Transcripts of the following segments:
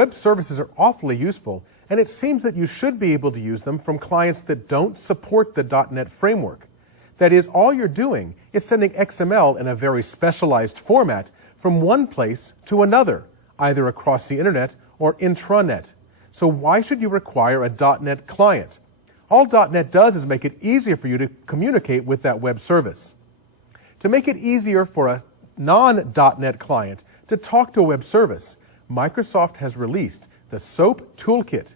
Web services are awfully useful, and it seems that you should be able to use them from clients that don't support the .NET framework. That is, all you're doing is sending XML in a very specialized format from one place to another, either across the internet or intranet. So why should you require a .NET client? All .NET does is make it easier for you to communicate with that web service. To make it easier for a non-.NET client to talk to a web service, Microsoft has released the SOAP Toolkit.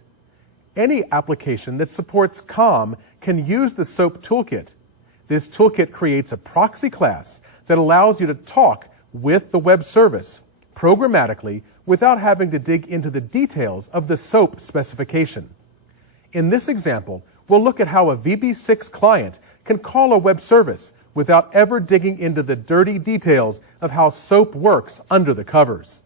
Any application that supports COM can use the SOAP Toolkit. This toolkit creates a proxy class that allows you to talk with the web service programmatically without having to dig into the details of the SOAP specification. In this example, we'll look at how a VB6 client can call a web service without ever digging into the dirty details of how SOAP works under the covers.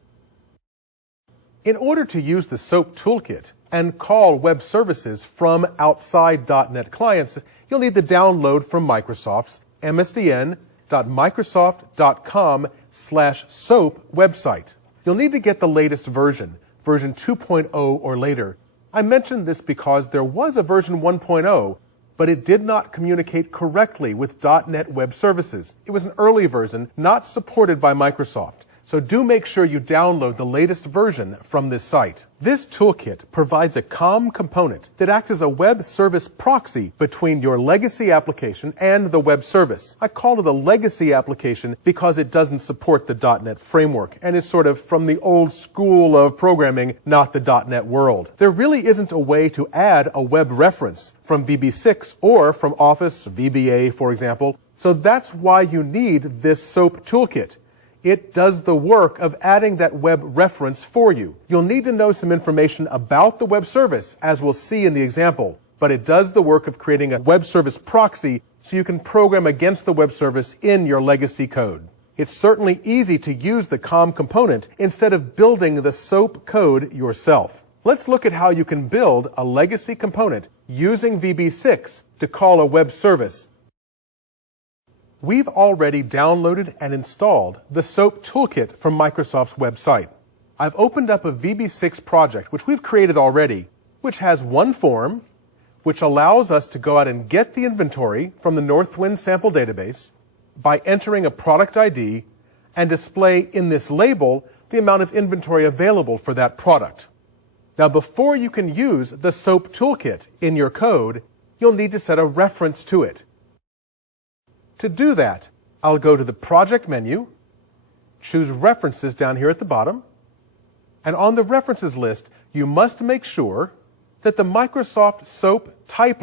In order to use the SOAP Toolkit and call web services from outside .NET clients, you'll need to download from Microsoft's msdn.microsoft.com/SOAP website. You'll need to get the latest version 2.0 or later. I mentioned this because there was a version 1.0, but it did not communicate correctly with .NET Web Services. It was an early version, not supported by Microsoft. So do make sure you download the latest version from this site. This toolkit provides a COM component that acts as a web service proxy between your legacy application and the web service. I call it a legacy application because it doesn't support the .NET framework and is sort of from the old school of programming, not the .NET world. There really isn't a way to add a web reference from VB6 or from Office, VBA, for example. So that's why you need this SOAP toolkit. It does the work of adding that web reference for you. You'll need to know some information about the web service, as we'll see in the example, but it does the work of creating a web service proxy so you can program against the web service in your legacy code. It's certainly easy to use the COM component instead of building the SOAP code yourself. Let's look at how you can build a legacy component using VB6 to call a web service. We've already downloaded and installed the SOAP Toolkit from Microsoft's website. I've opened up a VB6 project, which we've created already, which has one form, which allows us to go out and get the inventory from the Northwind sample database by entering a product ID and display in this label the amount of inventory available for that product. Now, before you can use the SOAP Toolkit in your code, you'll need to set a reference to it. To do that, I'll go to the Project menu, choose References down here at the bottom, and on the References list, you must make sure that the Microsoft SOAP type